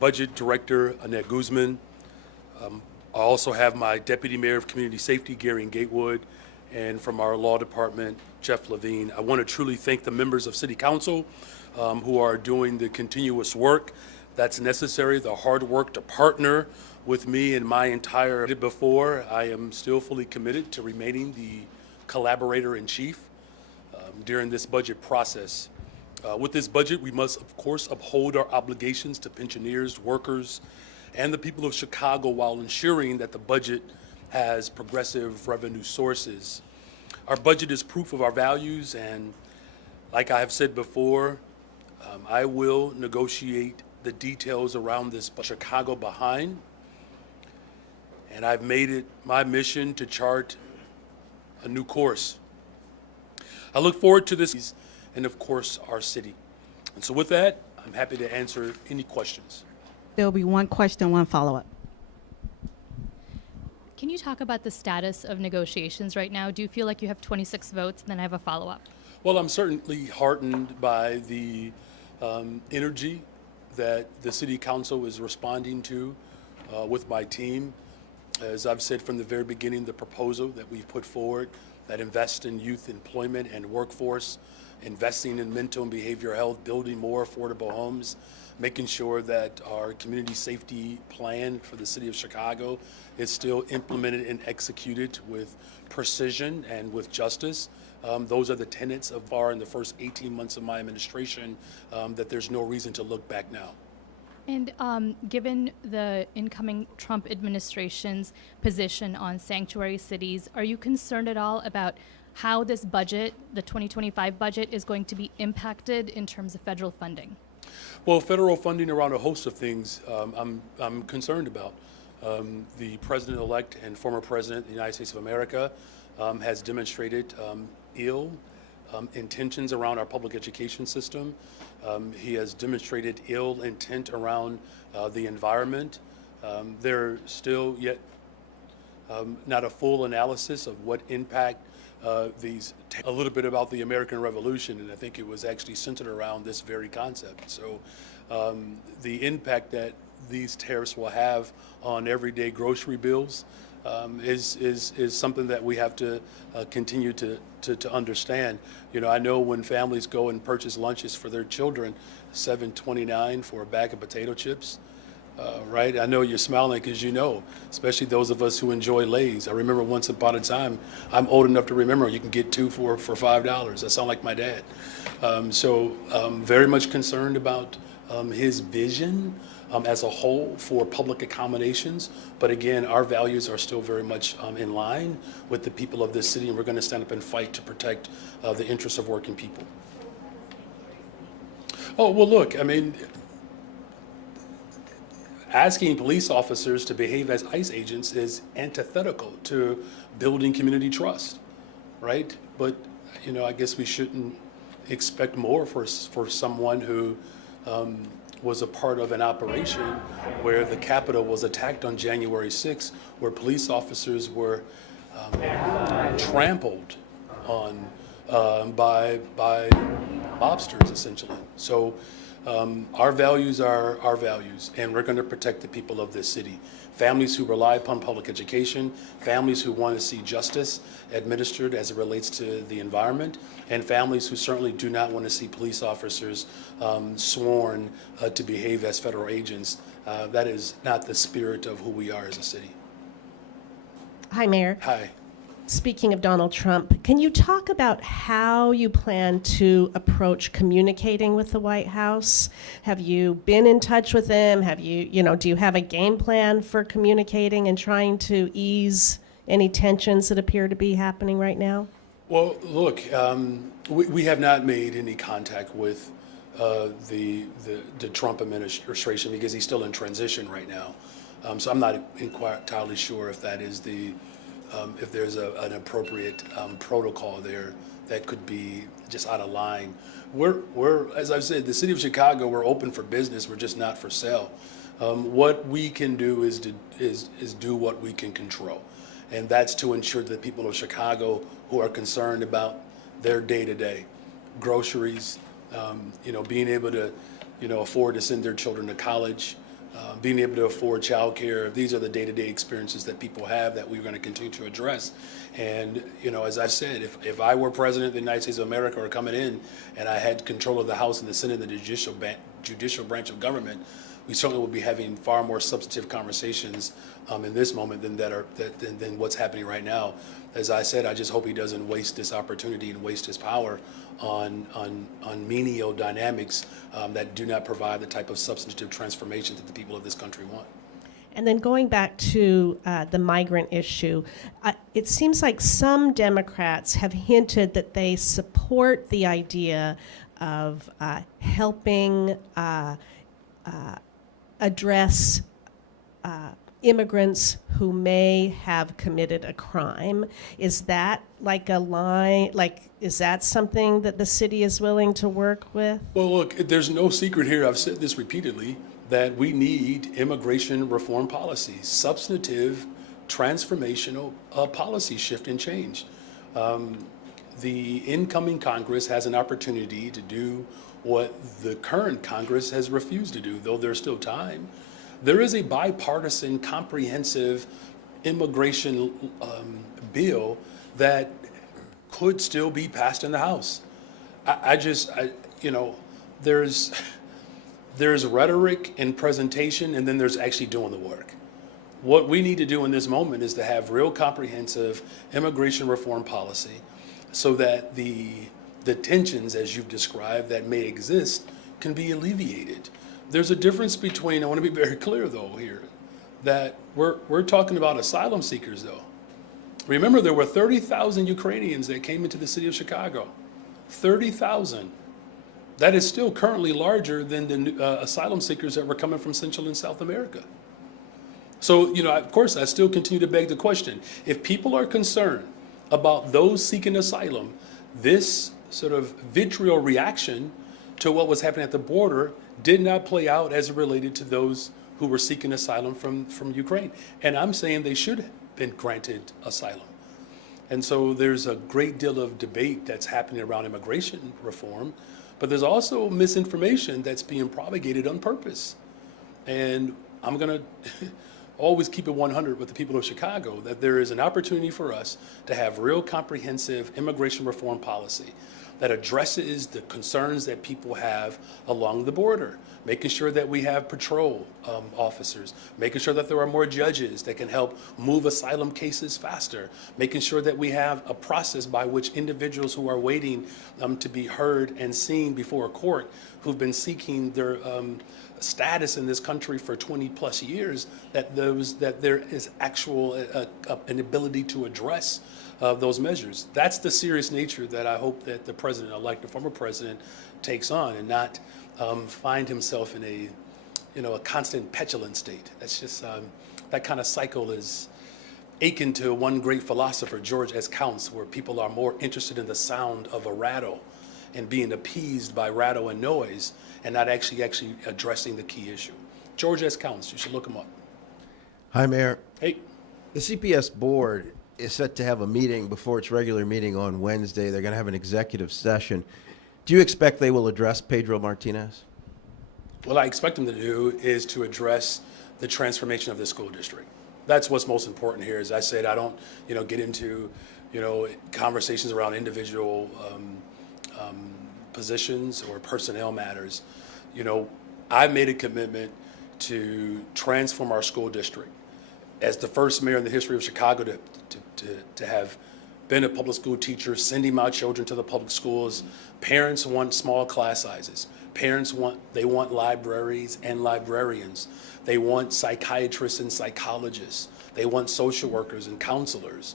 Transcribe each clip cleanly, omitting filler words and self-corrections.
Budget Director Annette Guzman. I also have my Deputy Mayor of Community Safety, Gary Gatewood, and from our Law Department, Jeff Levine. I want to truly thank the members of City Council who are doing the continuous work that's necessary, the hard work to partner with me and my entire before. I am still fully committed to remaining the collaborator in chief during this budget process. With this budget, we must, of course, uphold our obligations to pensioners, workers, and the people of Chicago while ensuring that the budget has progressive revenue sources. Our budget is proof of our values, and like I have said before, I will negotiate the details around this Chicago behind, and I've made it my mission to chart a new course. I look forward to this and, of course, our city. And so with that, I'm happy to answer any questions. There'll be one question, one follow-up. Can you talk about the status of negotiations right now? Do you feel like you have 26 votes? And then I have a follow-up. Well, I'm certainly heartened by the energy that the City Council is responding to with my team. As I've said from the very beginning, the proposal that we've put forward that invests in youth employment and workforce, investing in mental and behavioral health, building more affordable homes, making sure that our community safety plan for the city of Chicago is still implemented and executed with precision and with justice. Those are the tenets of in the first 18 months of my administration, that there's no reason to look back now. And given the incoming Trump administration's position on sanctuary cities, are you concerned at all about how this budget, the 2025 budget, is going to be impacted in terms of federal funding? Well, federal funding around a host of things I'm concerned about. The president-elect and former president of the United States of America has demonstrated ill intentions around our public education system. He has demonstrated ill intent around the environment. There's still yet not a full analysis of what impact a little bit about the American Revolution, and I think it was actually centered around this very concept. So the impact that these tariffs will have on everyday grocery bills is something that we have to continue to understand. You know, I know when families go and purchase lunches for their children, $7.29 for a bag of potato chips. Right? I know you're smiling because you know, especially those of us who enjoy Lay's. I remember once upon a time, I'm old enough to remember you can get two for $5. I sound like my dad. So very much concerned about his vision as a whole for public accommodations. But again, our values are still very much in line with the people of this city, and we're going to stand up and fight to protect the interests of working people. Oh, well, look, I mean, asking police officers to behave as ICE agents is antithetical to building community trust, right? But, you know, I guess we shouldn't expect more for someone who was a part of an operation where the Capitol was attacked on January 6th, where police officers were trampled on by mobsters, essentially. So our values are our values, and we're going to protect the people of this city. Families who rely upon public education, families who want to see justice administered as it relates to the environment, and families who certainly do not want to see police officers sworn to behave as federal agents. That is not the spirit of who we are as a city. Hi, Mayor. Hi. Speaking of Donald Trump, can you talk about how you plan to approach communicating with the White House? Have you been in touch with him? Have you, do you have a game plan for communicating and trying to ease any tensions that appear to be happening right now? Well, look, we have not made any contact with the Trump administration because he's still in transition right now. So I'm not entirely sure if that is if there's an appropriate protocol there that could be just out of line. We're, as I've said, the city of Chicago, we're open for business. We're just not for sale. What we can do is do what we can control, and that's to ensure that the people of Chicago who are concerned about their day-to-day groceries, being able to afford to send their children to college, being able to afford childcare. These are the day-to-day experiences that people have that we're going to continue to address. And, as I said, if I were president of the United States of America or coming in and I had control of the House and the Senate and the judicial branch of government, we certainly would be having far more substantive conversations in this moment than what's happening right now. As I said, I just hope he doesn't waste this opportunity and waste his power on menial dynamics that do not provide the type of substantive transformation that the people of this country want. And then going back to the migrant issue, it seems like some Democrats have hinted that they support the idea of helping address immigrants who may have committed a crime. Is that like a line, is that something that the city is willing to work with? Well, look, there's no secret here. I've said this repeatedly, that we need immigration reform policies, substantive, transformational policy shift and change. The incoming Congress has an opportunity to do what the current Congress has refused to do, though there's still time. There is a bipartisan, comprehensive immigration bill that could still be passed in the House. There's rhetoric and presentation, and then there's actually doing the work. What we need to do in this moment is to have real comprehensive immigration reform policy so that the tensions, as you've described, that may exist can be alleviated. There's a difference between, I want to be very clear though here, that we're talking about asylum seekers though. Remember, there were 30,000 Ukrainians that came into the city of Chicago. 30,000. That is still currently larger than the asylum seekers that were coming from Central and South America. So, of course, I still continue to beg the question. If people are concerned about those seeking asylum, this sort of vitriol reaction to what was happening at the border did not play out as it related to those who were seeking asylum from Ukraine. And I'm saying they should have been granted asylum. And so there's a great deal of debate that's happening around immigration reform, but there's also misinformation that's being propagated on purpose. And I'm going to always keep it 100 with the people of Chicago, that there is an opportunity for us to have real comprehensive immigration reform policy that addresses the concerns that people have along the border, making sure that we have patrol officers, making sure that there are more judges that can help move asylum cases faster, making sure that we have a process by which individuals who are waiting to be heard and seen before a court, who've been seeking their status in this country for 20 plus years, that there is actual an ability to address those measures. That's the serious nature that I hope that the president-elect, the former president, takes on, and not find himself in a constant petulant state. That's just that kind of cycle is akin to one great philosopher, George S. Counts, where people are more interested in the sound of a rattle and being appeased by rattle and noise, and not actually addressing the key issue. George S. Counts, you should look him up. Hi, Mayor. Hey. The CPS board is set to have a meeting before its regular meeting on Wednesday. They're going to have an executive session. Do you expect they will address Pedro Martinez? What I expect them to do is to address the transformation of the school district. That's what's most important here. As I said, I don't, get into, conversations around individual positions or personnel matters. I've made a commitment to transform our school district. As the first mayor in the history of Chicago to have been a public school teacher, sending my children to the public schools, parents want small class sizes. Parents want libraries and librarians. They want psychiatrists and psychologists. They want social workers and counselors.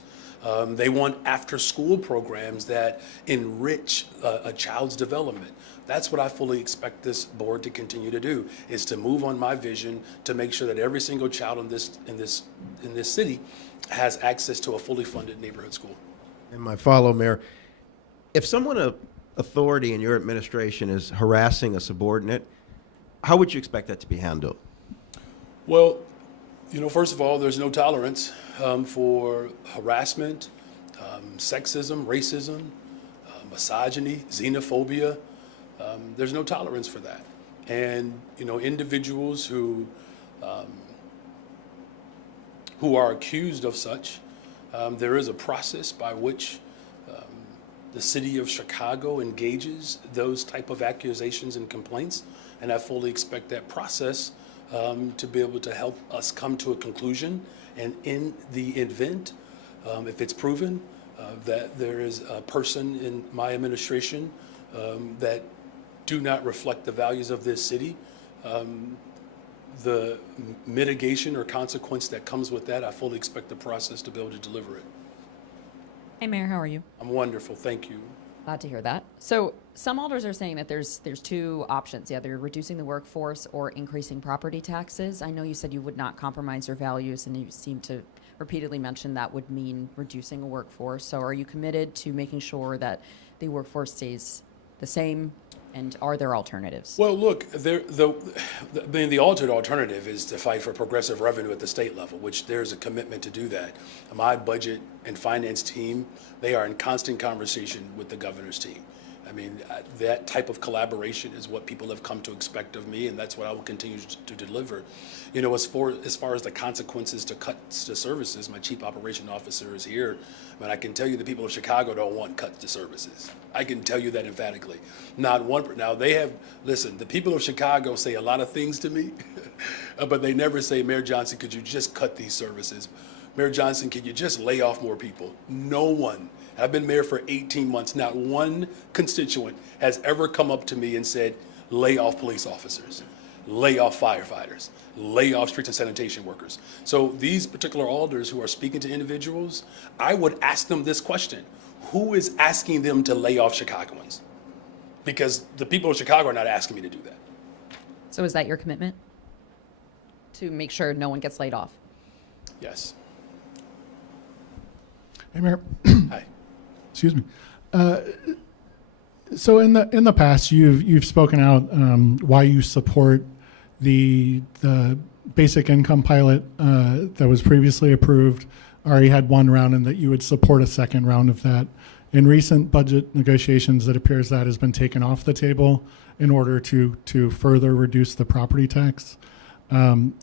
They want after-school programs that enrich a child's development. That's what I fully expect this board to continue to do, is to move on my vision to make sure that every single child in this city has access to a fully funded neighborhood school. And my follow, Mayor, if someone of authority in your administration is harassing a subordinate, how would you expect that to be handled? Well, first of all, there's no tolerance for harassment, sexism, racism, misogyny, xenophobia. There's no tolerance for that. And, individuals who are accused of such, there is a process by which the city of Chicago engages those type of accusations and complaints, and I fully expect that process to be able to help us come to a conclusion. And in the event, if it's proven that there is a person in my administration that do not reflect the values of this city, the mitigation or consequence that comes with that, I fully expect the process to be able to deliver it. Hey, Mayor, how are you? I'm wonderful, thank you. Glad to hear that. So some alders are saying that there's two options, either reducing the workforce or increasing property taxes. I know you said you would not compromise your values, and you seem to repeatedly mention that would mean reducing a workforce. So are you committed to making sure that the workforce stays the same, and are there alternatives? Well, look, the alternative is to fight for progressive revenue at the state level, which there's a commitment to do that. My budget and finance team, they are in constant conversation with the governor's team. I mean, that type of collaboration is what people have come to expect of me, and that's what I will continue to deliver. As far as the consequences to cuts to services, my chief operation officer is here, but I can tell you the people of Chicago don't want cuts to services. I can tell you that emphatically. Not one. Now listen, the people of Chicago say a lot of things to me, but they never say, Mayor Johnson, could you just cut these services? Mayor Johnson, can you just lay off more people? No one. I've been mayor for 18 months. Not one constituent has ever come up to me and said, lay off police officers, lay off firefighters, lay off streets and sanitation workers. So these particular alders who are speaking to individuals, I would ask them this question: who is asking them to lay off Chicagoans? Because the people of Chicago are not asking me to do that. So is that your commitment to make sure no one gets laid off? Yes. Hey, Mayor. Hi. Excuse me. So in the past, you've spoken out why you support the basic income pilot that was previously approved. Already had one round, and that you would support a second round of that. In recent budget negotiations, it appears that has been taken off the table in order to further reduce the property tax.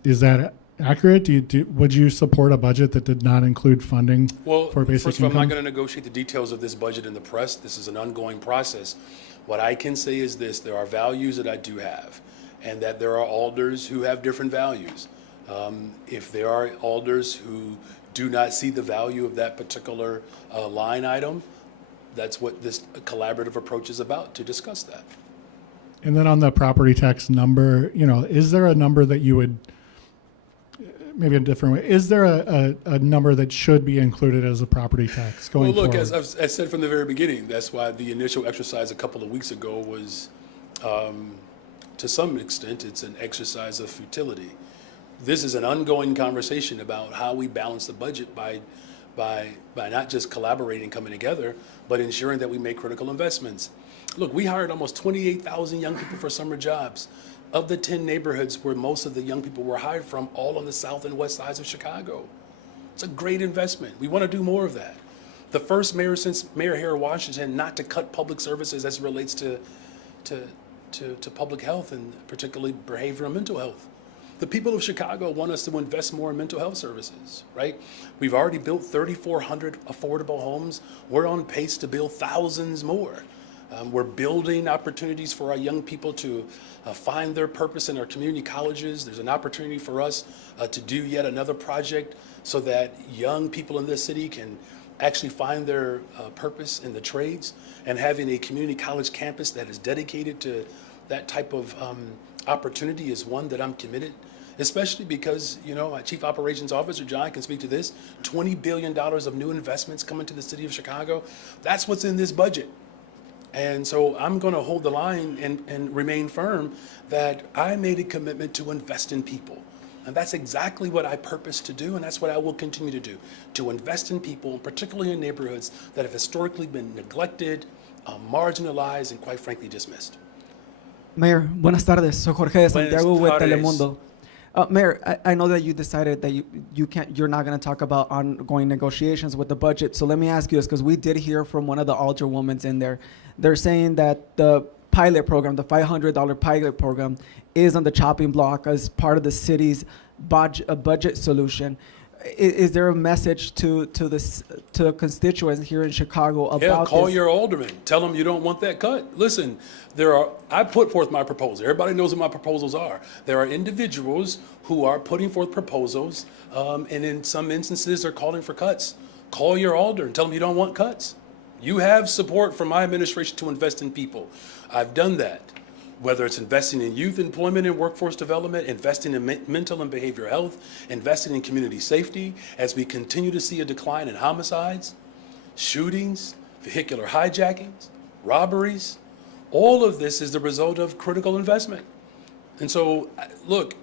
Is that accurate? Would you support a budget that did not include funding for basic first of all, I'm income? not going to negotiate the details of this budget in the press. This is an ongoing process. What I can say is this: there are values that I do have, and that there are alders who have different values. If there are alders who do not see the value of that particular line item, that's what this collaborative approach is about, to discuss that. And then on the property tax number, is there a number that you would, maybe a different way, is there a number that should be included as a property tax going Well, look, forward? as I've said from the very beginning, that's why the initial exercise a couple of weeks ago was, to some extent, it's an exercise of futility. This is an ongoing conversation about how we balance the budget by not just collaborating, coming together, but ensuring that we make critical investments. Look, we hired almost 28,000 young people for summer jobs. Of the 10 neighborhoods where most of the young people were hired from, all on the south and west sides of Chicago. It's a great investment. We want to do more of that. The first mayor since Mayor Harry Washington not to cut public services as it relates to public health, and particularly behavioral and mental health. The people of Chicago want us to invest more in mental health services, right? We've already built 3,400 affordable homes. We're on pace to build thousands more. We're building opportunities for our young people to find their purpose in our community colleges. There's an opportunity for us to do yet another project so that young people in this city can actually find their purpose in the trades, and having a community college campus that is dedicated to that type of opportunity is one that I'm committed, especially because, my Chief Operations Officer, John, can speak to this, $20 billion of new investments coming to the city of Chicago. That's what's in this budget. And so I'm going to hold the line and remain firm that I made a commitment to invest in people. And that's exactly what I purpose to do, and that's what I will continue to do, to invest in people, particularly in neighborhoods that have historically been neglected, marginalized, and quite frankly dismissed. Mayor, buenas tardes. Soy Jorge de Santiago with tardes. Telemundo. Mayor, I know that you decided that you're not going to talk about ongoing negotiations with the budget. So let me ask you this, because we did hear from one of the alderwomen in there. They're saying that the pilot program, the $500 pilot program, is on the chopping block as part of the city's budget solution. Is there a message to the constituents here in Chicago about Yeah, call this? your alderman. Tell them you don't want that cut. Listen, I put forth my proposal. Everybody knows what my proposals are. There are individuals who are putting forth proposals, and in some instances, they're calling for cuts. Call your alder and tell them you don't want cuts. You have support from my administration to invest in people. I've done that. Whether it's investing in youth employment and workforce development, investing in mental and behavioral health, investing in community safety, as we continue to see a decline in homicides, shootings, vehicular hijackings, robberies. All of this is the result of critical investment. And so, look,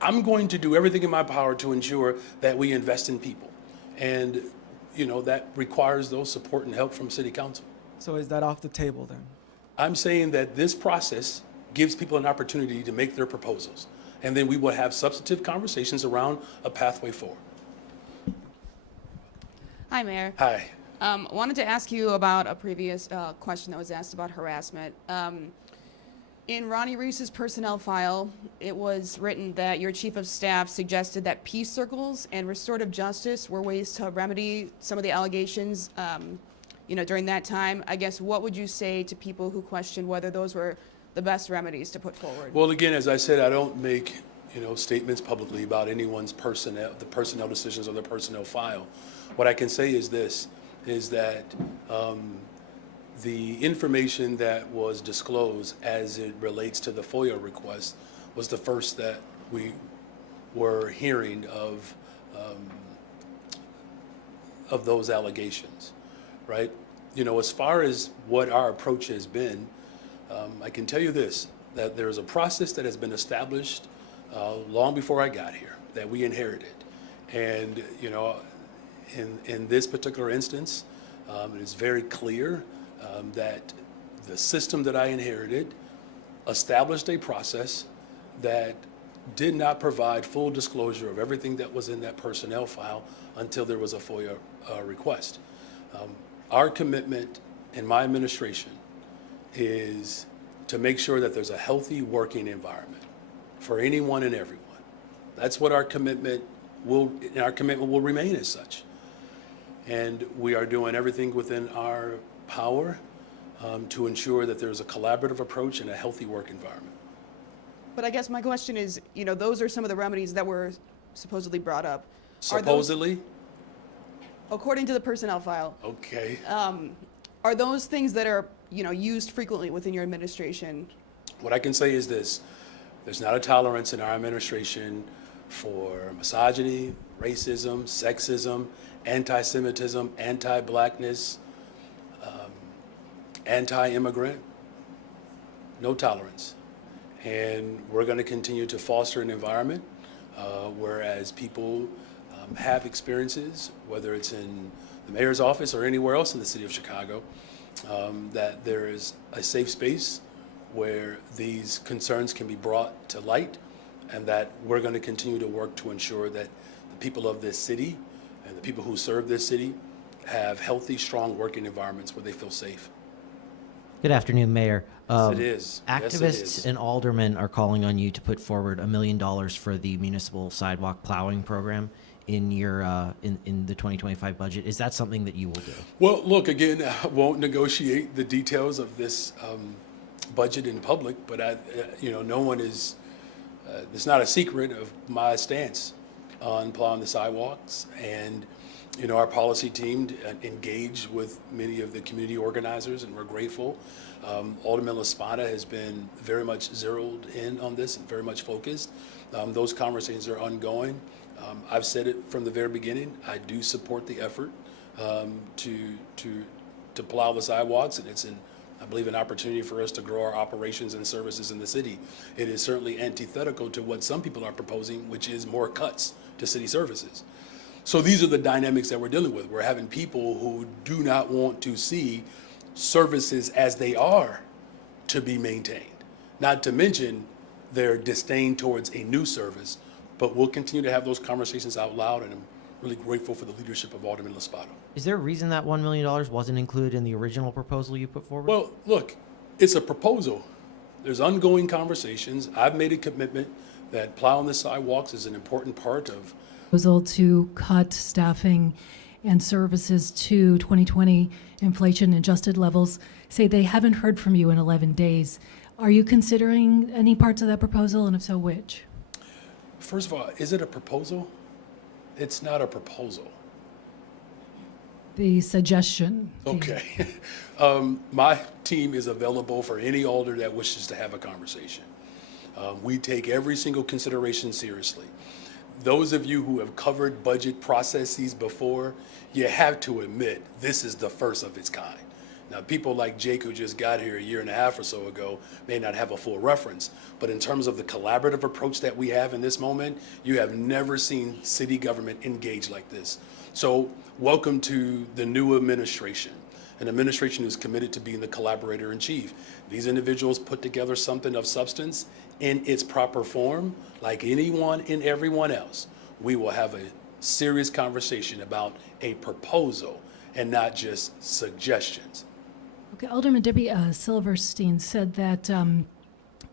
I'm going to do everything in my power to ensure that we invest in people. And, that requires those support and help from City Council. So is that off the table then? I'm saying that this process gives people an opportunity to make their proposals. And then we will have substantive conversations around a pathway forward. Hi, Mayor. Hi. Wanted to ask you about a previous question that was asked about harassment. In Ronnie Reese's personnel file, it was written that your chief of staff suggested that peace circles and restorative justice were ways to remedy some of the allegations during that time. I guess, what would you say to people who question whether those were the best remedies to put forward? Well, again, as I said, I don't make, statements publicly about anyone's the personnel decisions or their personnel file. What I can say is this, is that the information that was disclosed as it relates to the FOIA request was the first that we were hearing of those allegations, right? As far as what our approach has been, I can tell you this, that there's a process that has been established long before I got here, that we inherited. And, in this particular instance, it is very clear that the system that I inherited established a process that did not provide full disclosure of everything that was in that personnel file until there was a FOIA request. Our commitment in my administration is to make sure that there's a healthy working environment for anyone and everyone. That's what our commitment will remain as such. And we are doing everything within our power to ensure that there's a collaborative approach and a healthy work environment. But I guess my question is, those are some of the remedies that were supposedly brought up. Supposedly? According to the personnel file, Okay. are those things that are, used frequently within your administration? What I can say is this, there's not a tolerance in our administration for misogyny, racism, sexism, anti-Semitism, anti-blackness, anti-immigrant, no tolerance. And we're going to continue to foster an environment whereas people have experiences, whether it's in the mayor's office or anywhere else in the city of Chicago, that there is a safe space where these concerns can be brought to light, and that we're going to continue to work to ensure that the people of this city and the people who serve this city have healthy, strong working environments where they feel safe. Good afternoon, Mayor. Yes, it is. Yes, it Activists is. and aldermen are calling on you to put forward $1 million for the municipal sidewalk plowing program in your in the 2025 budget. Is that something that you will do? Well, look, again, I won't negotiate the details of this budget in public, but no one is, it's not a secret of my stance on plowing the sidewalks. And, our policy team engaged with many of the community organizers, and we're grateful. Alderman LaSpada has been very much zeroed in on this and very much focused. Those conversations are ongoing. I've said it from the very beginning, I do support the effort to plow the sidewalks, and it's I believe, an opportunity for us to grow our operations and services in the city. It is certainly antithetical to what some people are proposing, which is more cuts to city services. So these are the dynamics that we're dealing with. We're having people who do not want to see services as they are to be maintained, not to mention their disdain towards a new service. But we'll continue to have those conversations out loud, and I'm really grateful for the leadership of Alderman LaSpada. Is there a reason that $1 million wasn't included in the original proposal you put forward? Well, look, It's a proposal. There's ongoing conversations. I've made a commitment that plowing the sidewalks is an important part of. Proposal to cut staffing and services to 2020 inflation adjusted levels. Say they haven't heard from you in 11 days. Are you considering any parts of that proposal, and if so, which? First of all, is it a proposal? It's not a proposal. The suggestion. Okay. My team is available for any alder that wishes to have a conversation. We take every single consideration seriously. Those of you who have covered budget processes before, you have to admit this is the first of its kind. Now, people like Jake, who just got here a year and a half or so ago, may not have a full reference, but in terms of the collaborative approach that we have in this moment, you have never seen city government engage like this. So welcome to the new administration, an administration who's committed to being the collaborator in chief. These individuals put together something of substance in its proper form, like anyone and everyone else. We will have a serious conversation about a proposal and not just suggestions. Okay, Alderman Debbie Silverstein said that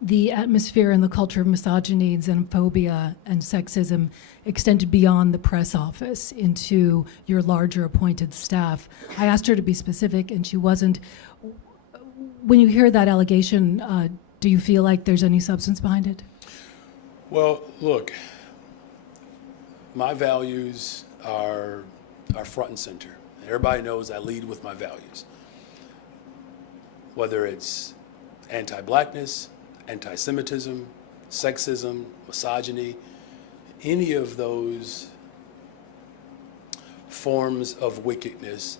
the atmosphere and the culture of misogyny, xenophobia, and sexism extended beyond the press office into your larger appointed staff. I asked her to be specific, and she wasn't. When you hear that allegation, do you feel like there's any substance behind it? Well, look, my values are front and center. Everybody knows I lead with my values. Whether it's anti-blackness, anti-Semitism, sexism, misogyny, any of those forms of wickedness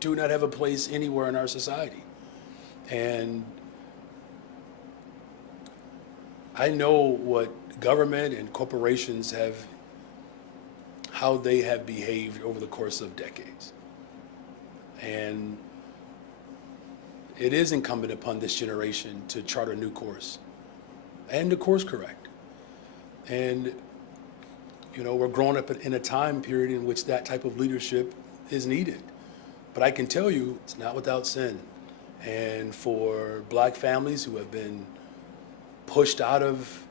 do not have a place anywhere in our society. And I know what government and corporations have, how they have behaved over the course of decades. And it is incumbent upon this generation to chart a new course and to course correct. And, you know, we're growing up in a time period in which that type of leadership is needed. But I can tell you, it's not without sin. And for black families who have been pushed out of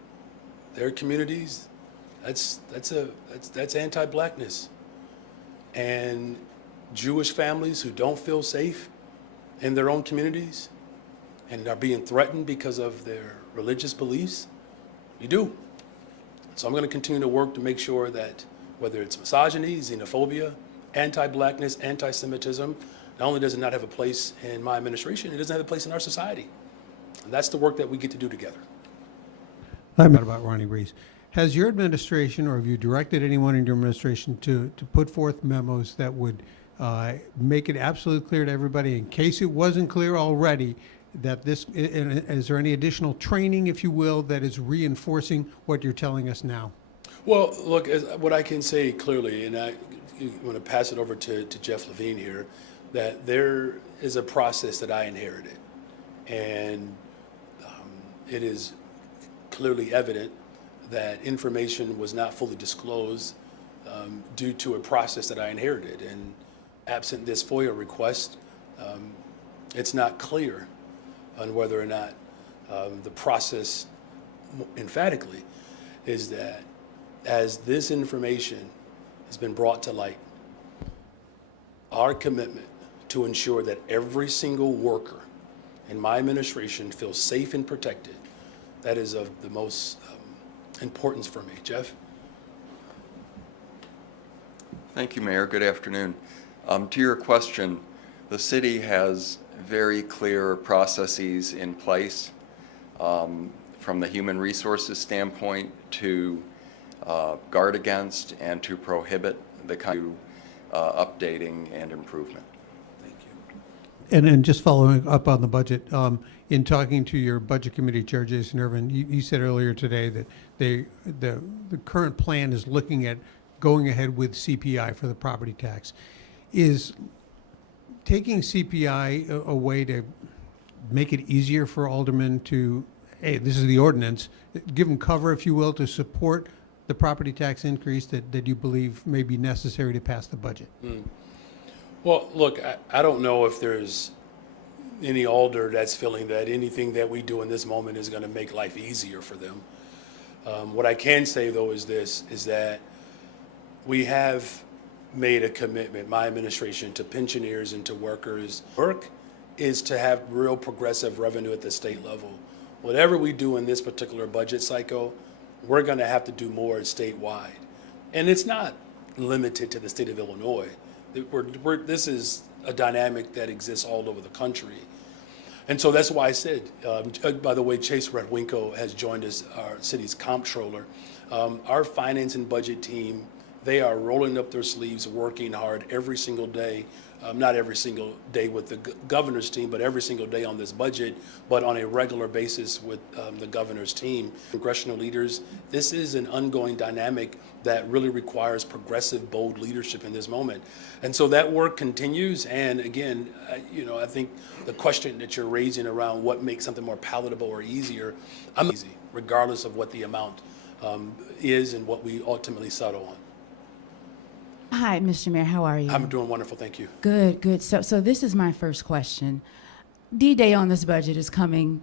their communities, that's anti-blackness. And Jewish families who don't feel safe in their own communities and are being threatened because of their religious beliefs, you do. So I'm going to continue to work to make sure that whether it's misogyny, xenophobia, anti-blackness, anti-Semitism, not only does it not have a place in my administration, it doesn't have a place in our society. And that's the work that we get to do together. I'm not about Ronnie Reese. Has your administration, or have you directed anyone in your administration to put forth memos that would make it absolutely clear to everybody, in case it wasn't clear already, that this, is there any additional training, if you will, that is reinforcing what you're telling us now? Well, look, what I can say clearly, and I want to pass it over to Jeff Levine here, that there is a process that I inherited. And it is clearly evident that information was not fully disclosed due to a process that I inherited. And absent this FOIA request, it's not clear on whether or not the process emphatically is that as this information has been brought to light, our commitment to ensure that every single worker in my administration feels safe and protected, that is of the most importance for me. Jeff? Thank you, Mayor. Good afternoon. To your question, the city has very clear processes in place from the human resources standpoint to guard against and to prohibit the kind of updating and improvement. Thank you. And just following up on the budget, in talking to your budget committee chair, Jason Irvin, you said earlier today that the current plan is looking at going ahead with CPI for the property tax. Is taking CPI a way to make it easier for aldermen to, hey, this is the ordinance, give them cover, if you will, to support the property tax increase that you believe may be necessary to pass the budget? Well, look, I don't know if there's any alder that's feeling that anything that we do in this moment is going to make life easier for them. What I can say, though, is this, is that we have made a commitment, my administration, to pensioners and to workers. Work is to have real progressive revenue at the state level. Whatever we do in this particular budget cycle, we're going to have to do more statewide. And it's not limited to the state of Illinois. This is a dynamic that exists all over the country. And so that's why I said, by the way, Chase Redwinko has joined us, our city's comptroller. Our finance and budget team, they are rolling up their sleeves, working hard every single day. Not every single day with the governor's team, but every single day on this budget, but on a regular basis with the governor's team. Congressional leaders, this is an ongoing dynamic that really requires progressive, bold leadership in this moment. And so that work continues. And again, I think the question that you're raising around what makes something more palatable or easier, I'm easy, regardless of what the amount is and what we ultimately settle on. Hi, Mr. Mayor. How are you? I'm doing wonderful, thank you. Good, good. So this is my first question. D-Day on this budget is coming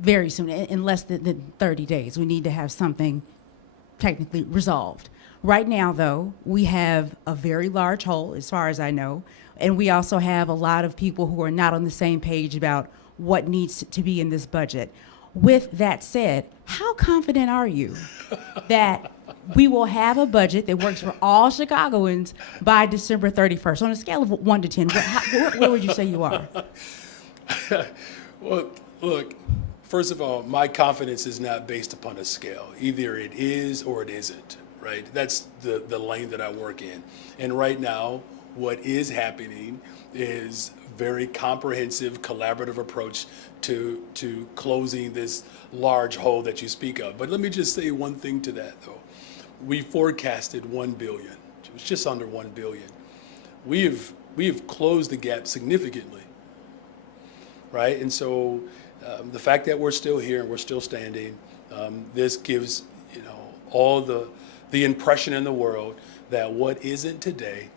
very soon, in less than 30 days. We need to have something technically resolved. Right now, though, we have a very large hole, as far as I know, and we also have a lot of people who are not on the same page about what needs to be in this budget. With that said, how confident are you that we will have a budget that works for all Chicagoans by December 31st? On a scale of 1 to 10, where would you say you are? Well, look, first of all, my confidence is not based upon a scale. Either it is or it isn't, right? That's the lane that I work in. And right now, what is happening is very comprehensive, collaborative approach to closing this large hole that you speak of. But let me just say one thing to that, though. We forecasted $1 billion. It was just under $1 billion. We have closed the gap significantly, right? And so the fact that we're still here and we're still standing, this gives all the impression in the world that what isn't today,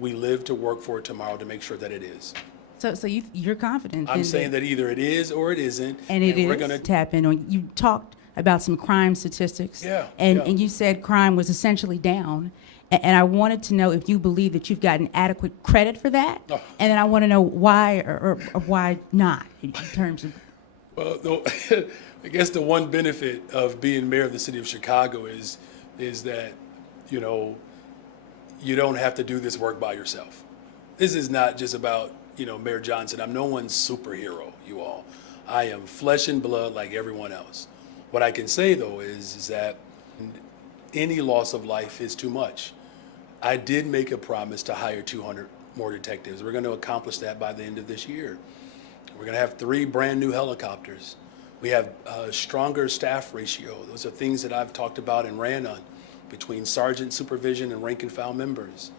we live to work for it tomorrow to make sure that it is. So you're confident? I'm saying that either it is or it isn't. And it we're is. gonna Tap in on. You talked about some crime statistics. Yeah, And yeah. and you said crime was essentially down. And I wanted to know if you believe that you've gotten adequate credit for that. Oh. And then I want to know why or why not in terms of. Well, I guess the one benefit of being mayor of the city of Chicago is that, you don't have to do this work by yourself. This is not just about, Mayor Johnson. I'm no one's superhero, you all. I am flesh and blood like everyone else. What I can say, though, is that any loss of life is too much. I did make a promise to hire 200 more detectives. We're going to accomplish that by the end of this year. We're going to have 3 brand new helicopters. We have a stronger staff ratio. Those are things that I've talked about and ran on between sergeant supervision and rank and file members.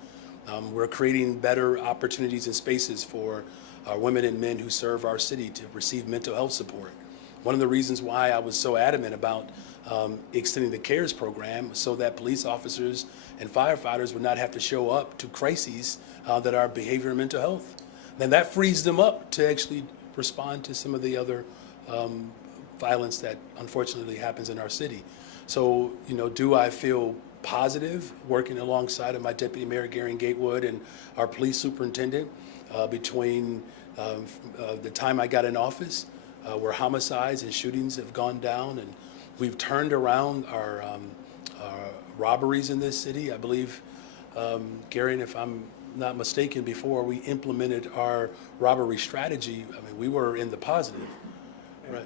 We're creating better opportunities and spaces for our women and men who serve our city to receive mental health support. One of the reasons why I was so adamant about extending the CARES program was so that police officers and firefighters would not have to show up to crises that are behavior and mental health. Then that frees them up to actually respond to some of the other violence that unfortunately happens in our city. So, do I feel positive working alongside of my deputy mayor, Gary Gatewood, and our police superintendent between the time I got in office, where homicides and shootings have gone down, and we've turned around our robberies in this city. I believe, Gary, and if I'm not mistaken, before we implemented our robbery strategy, we were in the positive. Right.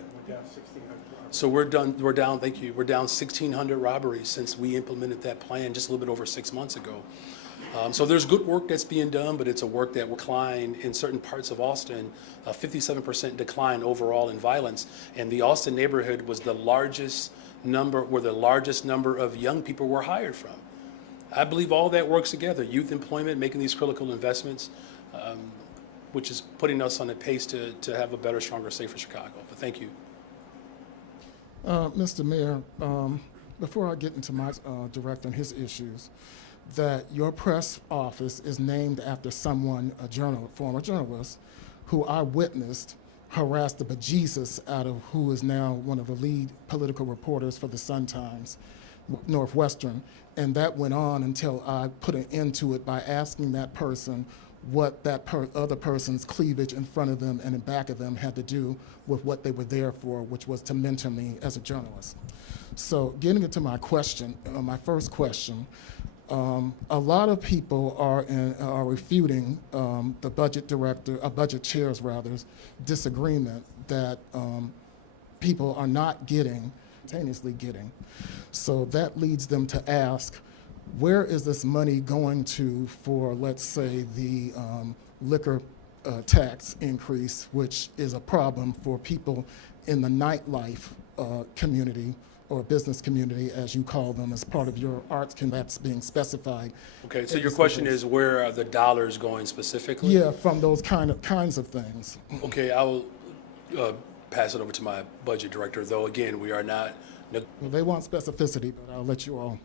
So we're down, thank you, we're down 1,600 robberies since we implemented that plan just a little bit over 6 months ago. So there's good work that's being done, but it's a work that will decline in certain parts of Austin, a 57% decline overall in violence. And the Austin neighborhood was the largest number, where the largest number of young people were hired from. I believe all that works together, youth employment, making these critical investments, which is putting us on a pace to have a better, stronger, safer Chicago. But thank you. Mr. Mayor, before I get into my director and his issues, that your press office is named after someone, former journalist, who I witnessed harassed the bejesus out of who is now one of the lead political reporters for the Sun-Times, Northwestern. And that went on until I put an end to it by asking that person what that other person's cleavage in front of them and in back of them had to do with what they were there for, which was to mentor me as a journalist. So getting into my question, my first question, a lot of people are refuting the budget chair's disagreement that people are not getting, simultaneously getting. So that leads them to ask, where is this money going to for, let's say, the liquor tax increase, which is a problem for people in the nightlife community, or business community, as you call them, as part of your arts, that's being specified. Okay, so your question is, where are the dollars going specifically? Yeah, from those kinds of things. Okay, I will pass it over to my budget director, though, again, we are not. Well, they want specificity, but I'll let you all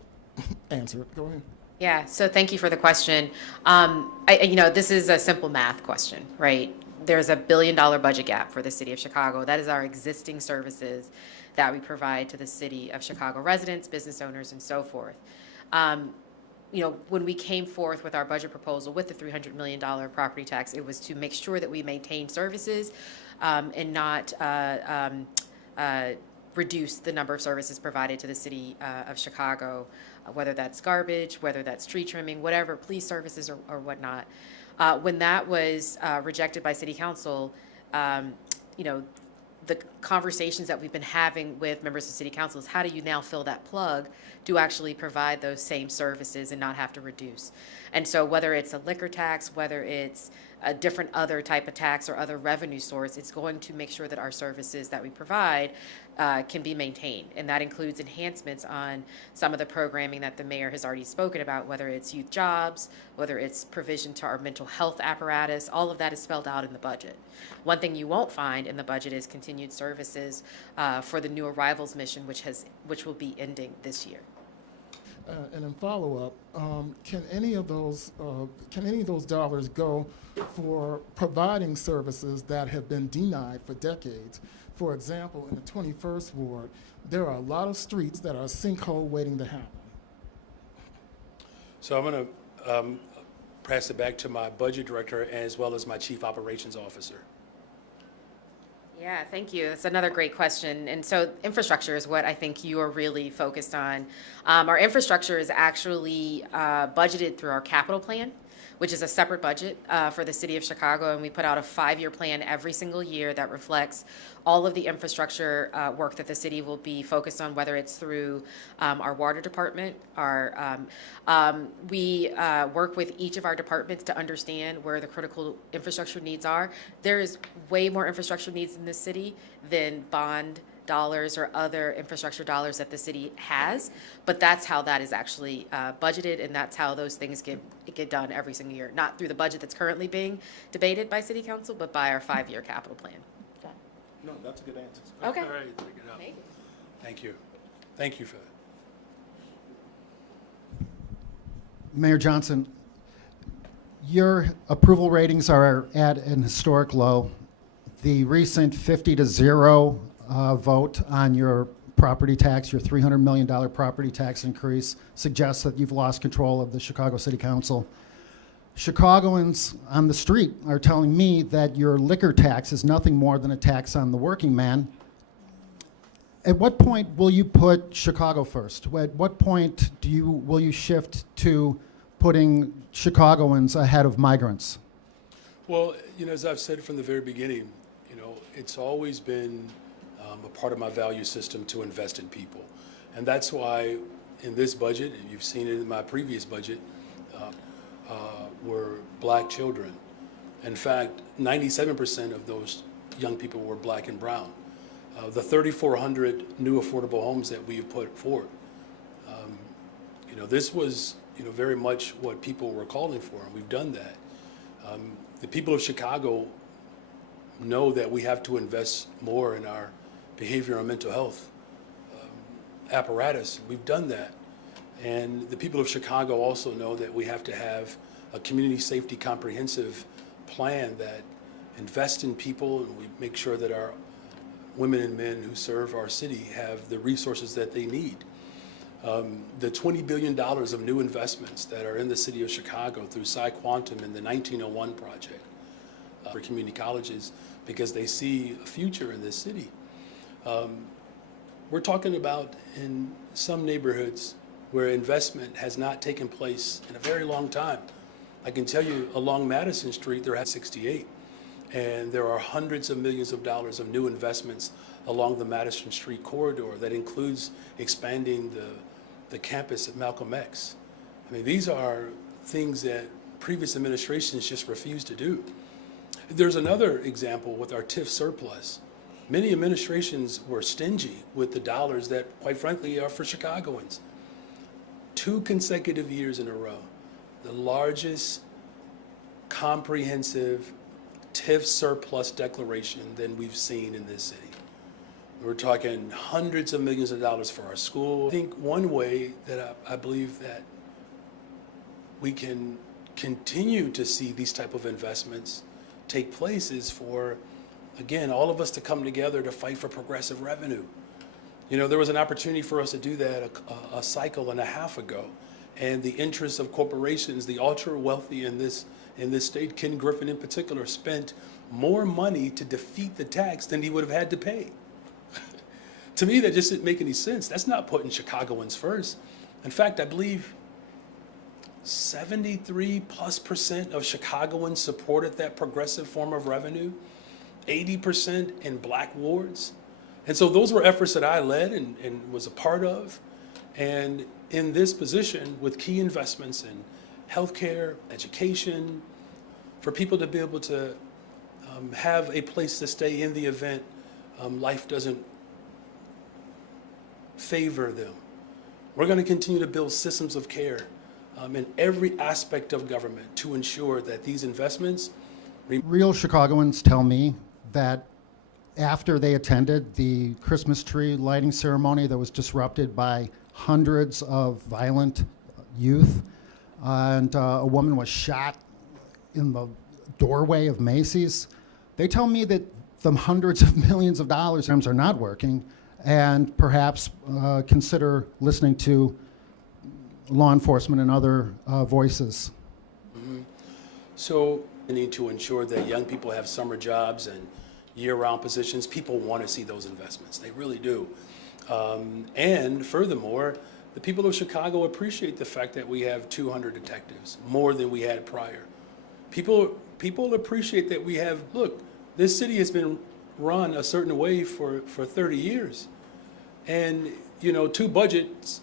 answer it. Go ahead. Yeah, so thank you for the question. This is a simple math question, right? There's $1 billion budget gap for the city of Chicago. That is our existing services that we provide to the city of Chicago residents, business owners, and so forth. When we came forth with our budget proposal with the $300 million property tax, it was to make sure that we maintain services and not reduce the number of services provided to the city of Chicago, whether that's garbage, whether that's tree trimming, whatever, police services or whatnot. When that was rejected by City Council, the conversations that we've been having with members of City Council is how do you now fill that plug to actually provide those same services and not have to reduce? And so whether it's a liquor tax, whether it's a different other type of tax or other revenue source, it's going to make sure that our services that we provide can be maintained. And that includes enhancements on some of the programming that the mayor has already spoken about, whether it's youth jobs, whether it's provision to our mental health apparatus, all of that is spelled out in the budget. One thing you won't find in the budget is continued services for the new arrivals mission, which will be ending this year. And in follow-up, can any of those dollars go for providing services that have been denied for decades? For example, in the 21st Ward, there are a lot of streets that are a sinkhole waiting to happen. So I'm going to pass it back to my budget director as well as my chief operations officer. Yeah, thank you. That's another great question. And so infrastructure is what I think you are really focused on. Our infrastructure is actually budgeted through our capital plan, which is a separate budget for the city of Chicago. And we put out a 5-year plan every single year that reflects all of the infrastructure work that the city will be focused on, whether it's through our water department. We work with each of our departments to understand where the critical infrastructure needs are. There is way more infrastructure needs in this city than bond dollars or other infrastructure dollars that the city has, but that's how that is actually budgeted, and that's how those things get done every single year. Not through the budget that's currently being debated by City Council, but by our 5-year capital plan. No, that's a good answer. Okay. All right, take it up. Thank you. Thank you for that. Mayor Johnson, your approval ratings are at an historic low. The recent 50-0 vote on your property tax, your $300 million property tax increase, suggests that you've lost control of the Chicago City Council. Chicagoans on the street are telling me that your liquor tax is nothing more than a tax on the working man. At what point will you put Chicago first? At what point will you shift to putting Chicagoans ahead of migrants? Well, as I've said from the very beginning, it's always been a part of my value system to invest in people. And that's why in this budget, and you've seen it in my previous budget, were black children. In fact, 97% of those young people were black and brown. The 3,400 new affordable homes that we have put forward, this was very much what people were calling for, and we've done that. The people of Chicago know that we have to invest more in our behavioral and mental health apparatus. We've done that. And the people of Chicago also know that we have to have a community safety comprehensive plan that invest in people, and we make sure that our women and men who serve our city have the resources that they need. The $20 billion of new investments that are in the city of Chicago through PsyQuantum and the 1901 project for community colleges, because they see a future in this city. We're talking about in some neighborhoods where investment has not taken place in a very long time. I can tell you along Madison Street, there are 68, and there are hundreds of millions of dollars of new investments along the Madison Street corridor that includes expanding the campus at Malcolm X. I mean, these are things that previous administrations just refused to do. There's another example with our TIF surplus. Many administrations were stingy with the dollars that, quite frankly, are for Chicagoans. 2 consecutive years in a row, the largest comprehensive TIF surplus declaration than we've seen in this city. We're talking hundreds of millions of dollars for our school. I think one way that I believe that we can continue to see these type of investments take place is for, again, all of us to come together to fight for progressive revenue. You know, there was an opportunity for us to do that a cycle and a half ago, and the interests of corporations, the ultra wealthy in this state, Ken Griffin in particular, spent more money to defeat the tax than he would have had to pay. To me, that just didn't make any sense. That's not putting Chicagoans first. In fact, I believe 73+% of Chicagoans supported that progressive form of revenue, 80% in black wards. And so those were efforts that I led and was a part of. And in this position, with key investments in healthcare, education, for people to be able to have a place to stay in the event life doesn't favor them. We're going to continue to build systems of care in every aspect of government to ensure that these investments. Real Chicagoans tell me that after they attended the Christmas tree lighting ceremony that was disrupted by hundreds of violent youth, and a woman was shot in the doorway of Macy's, they tell me that the hundreds of millions of dollars are not working, and perhaps consider listening to law enforcement and other voices. Mm-hmm. So we need to ensure that young people have summer jobs and year-round positions. People want to see those investments. They really do. And furthermore, the people of Chicago appreciate the fact that we have 200 detectives, more than we had prior. People appreciate that we have, look, this city has been run a certain way for 30 years. And, you know, two budgets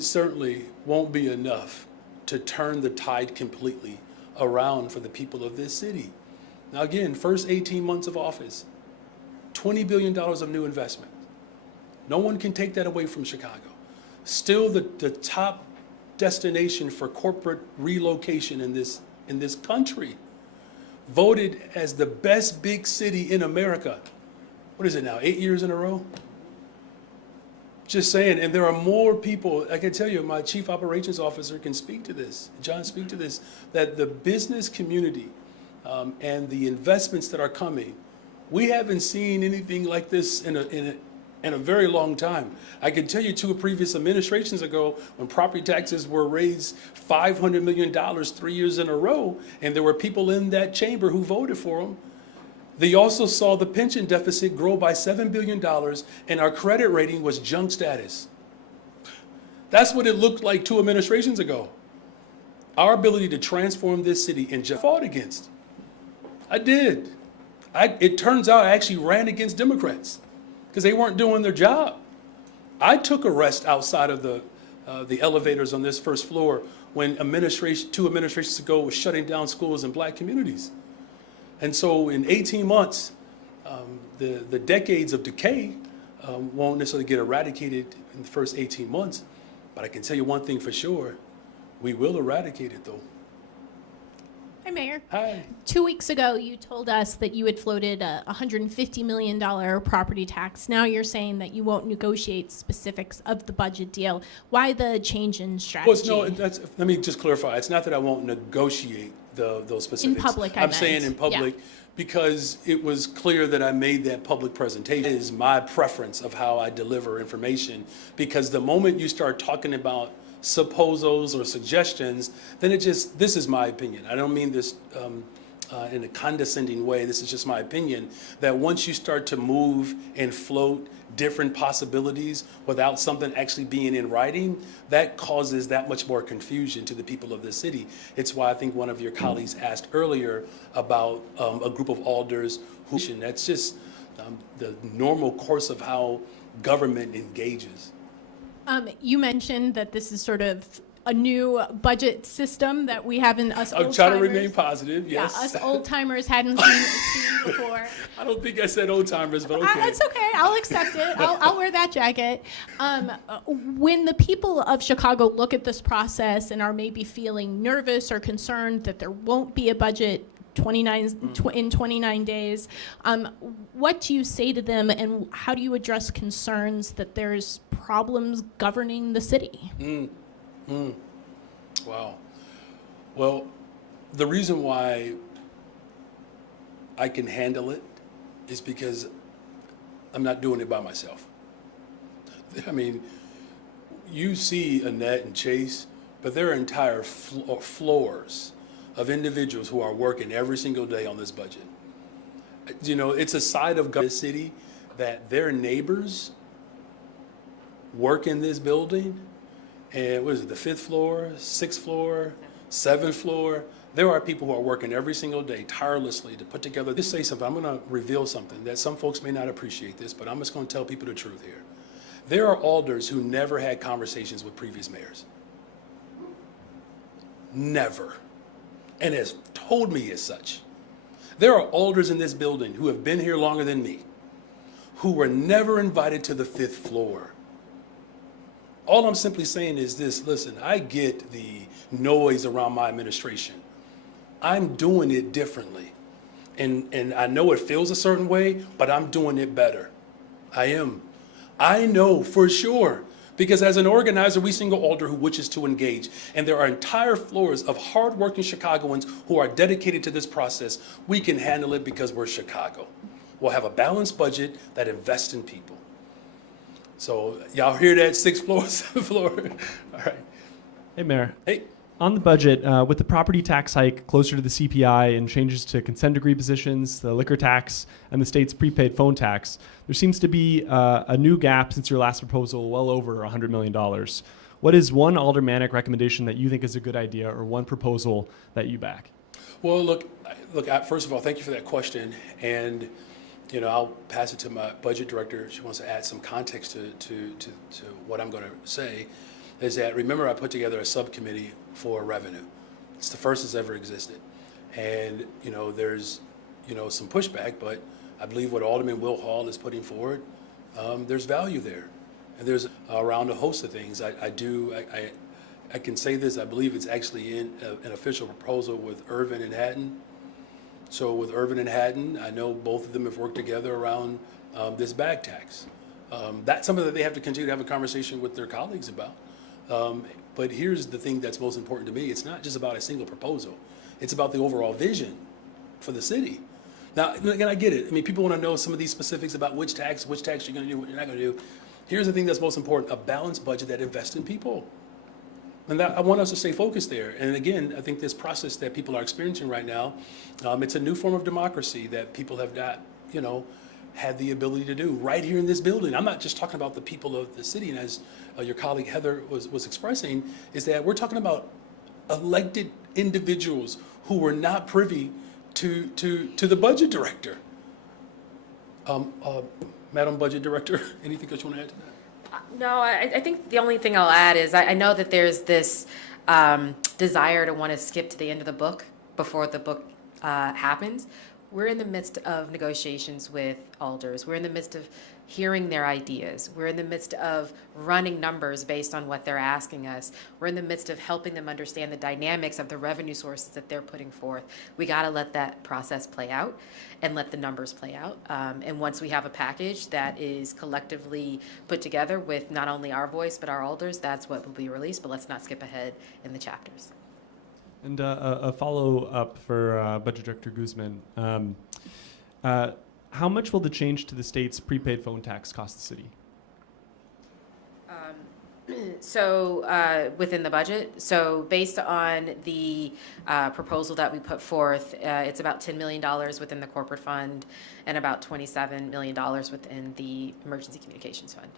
certainly won't be enough to turn the tide completely around for the people of this city. Now again, first 18 months of office, $20 billion of new investment. No one can take that away from Chicago. Still the top destination for corporate relocation in this country. Voted as the best big city in America. What is it now, 8 years in a row? Just saying, and there are more people, I can tell you, my chief operations officer can speak to this, John speak to this, that the business community and the investments that are coming, we haven't seen anything like this in a very long time. I can tell you 2 previous administrations ago, when property taxes were raised $500 million 3 years in a row, and there were people in that chamber who voted for them, they also saw the pension deficit grow by $7 billion, and our credit rating was junk status. That's what it looked like 2 administrations ago. Our ability to transform this city and just fought against. I did. It turns out I actually ran against Democrats because they weren't doing their job. I took arrest outside of the elevators on this first floor when 2 administrations ago was shutting down schools in black communities. And so in 18 months, the decades of decay won't necessarily get eradicated in the first 18 months. But I can tell you one thing for sure, we will eradicate it though. Hi, Mayor. Hi. 2 weeks ago, you told us that you had floated a $150 million property tax. Now you're saying that you won't negotiate specifics of the budget deal. Why the change in strategy? Well, let me just clarify. It's not that I won't negotiate those specifics. In public, I I'm meant. saying in public because it was clear that I made that public presentation. It is my preference of how I deliver information, because the moment you start talking about supposals or suggestions, then this is my opinion. I don't mean this in a condescending way. This is just my opinion, that once you start to move and float different possibilities without something actually being in writing, that causes that much more confusion to the people of the city. It's why I think one of your colleagues asked earlier about a group of alders who, that's just the normal course of how government engages. You mentioned that this is sort of a new budget system that we haven't, us I'm old trying to timers. remain positive, yes. Yeah, us old timers hadn't seen before. I don't think I said old timers, but okay. It's okay. I'll accept it. I'll wear that jacket. When the people of Chicago look at this process and are maybe feeling nervous or concerned that there won't be a budget in 29 days, what do you say to them, and how do you address concerns that there's problems governing the city? Wow. Well, the reason why I can handle it is because I'm not doing it by myself. I mean, you see Annette and Chase, but there are entire floors of individuals who are working every single day on this budget. You know, it's a side of the city that their neighbors work in this building. And what is it, the 5th floor, 6th floor, 7th floor? There are people who are working every single day tirelessly to put together. Just say something. I'm going to reveal something that some folks may not appreciate this, but I'm just going to tell people the truth here. There are alders who never had conversations with previous mayors. Never. And has told me as such. There are alders in this building who have been here longer than me, who were never invited to the 5th floor. All I'm simply saying is this: listen, I get the noise around my administration. I'm doing it differently. And I know it feels a certain way, but I'm doing it better. I am. I know for sure, because as an organizer, we single alder who wishes to engage. And there are entire floors of hardworking Chicagoans who are dedicated to this process. We can handle it because we're Chicago. We'll have a balanced budget that invests in people. So y'all hear that? 6th floor, 7th floor. All right. Hey, Mayor. Hey. On the budget, with the property tax hike closer to the CPI and changes to consent decree positions, the liquor tax, and the state's prepaid phone tax, there seems to be a new gap since your last proposal, well over $100 million. What is one aldermanic recommendation that you think is a good idea, or one proposal that you back? Well, look. First of all, thank you for that question. And you know, I'll pass it to my budget director. She wants to add some context to what I'm going to say. Is that, remember, I put together a subcommittee for revenue. It's the first that's ever existed. And, you know, there's, you know, some pushback, but I believe what Alderman Will Hall is putting forward, there's value there. And there's around a host of things. I can say this, I believe it's actually in an official proposal with Irvin and Hatton. So with Irvin and Hatton, I know both of them have worked together around this bag tax. That's something that they have to continue to have a conversation with their colleagues about. But here's the thing that's most important to me. It's not just about a single proposal. It's about the overall vision for the city. Now, again, I get it. I mean, people want to know some of these specifics about which tax you're going to do, what you're not going to do. Here's the thing that's most important: a balanced budget that invests in people. And that, I want us to stay focused there. And again, I think this process that people are experiencing right now, it's a new form of democracy that people have not, you know, had the ability to do right here in this building. I'm not just talking about the people of the city, and as your colleague Heather was expressing, is that we're talking about elected individuals who were not privy to the budget director. Madam Budget Director, anything else you want to add to that? No, I think the only thing I'll add is I know that there's this desire to want to skip to the end of the book before the book happens. We're in the midst of negotiations with alders. We're in the midst of hearing their ideas. We're in the midst of running numbers based on what they're asking us. We're in the midst of helping them understand the dynamics of the revenue sources that they're putting forth. We got to let that process play out and let the numbers play out. And once we have a package that is collectively put together with not only our voice but our alders, that's what will be released. But let's not skip ahead in the chapters. And a follow-up for Budget Director Guzman. How much will the change to the state's prepaid phone tax cost the city? So within the budget, so based on the proposal that we put forth, it's about $10 million within the corporate fund and about $27 million within the emergency communications fund.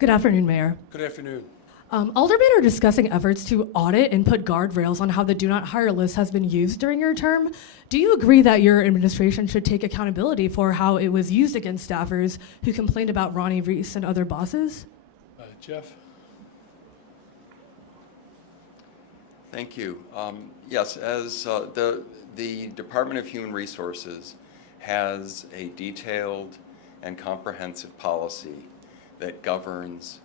Good afternoon, Mayor. Good afternoon. Aldermen are discussing efforts to audit and put guardrails on how the do not hire list has been used during your term. Do you agree that your administration should take accountability for how it was used against staffers who complained about Ronnie Reese and other bosses? Jeff? Thank you. Yes, as the Department of Human Resources has a detailed and comprehensive policy that governs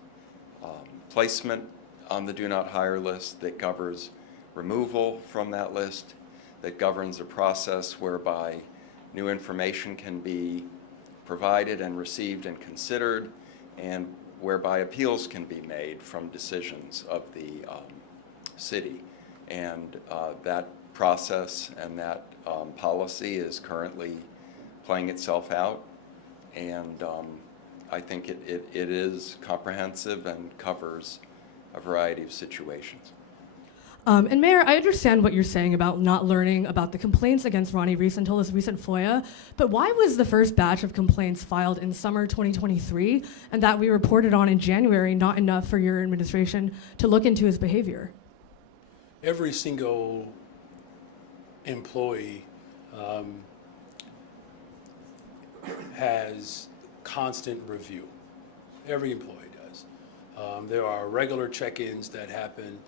placement on the do not hire list, that governs removal from that list, that governs a process whereby new information can be provided and received and considered, and whereby appeals can be made from decisions of the city. And that process and that policy is currently playing itself out. And I think it is comprehensive and covers a variety of situations. And Mayor, I understand what you're saying about not learning about the complaints against Ronnie Reese until this recent FOIA, but why was the first batch of complaints filed in summer 2023 and that we reported on in January not enough for your administration to look into his behavior? Every single employee has constant review. Every employee does. There are regular check-ins that happen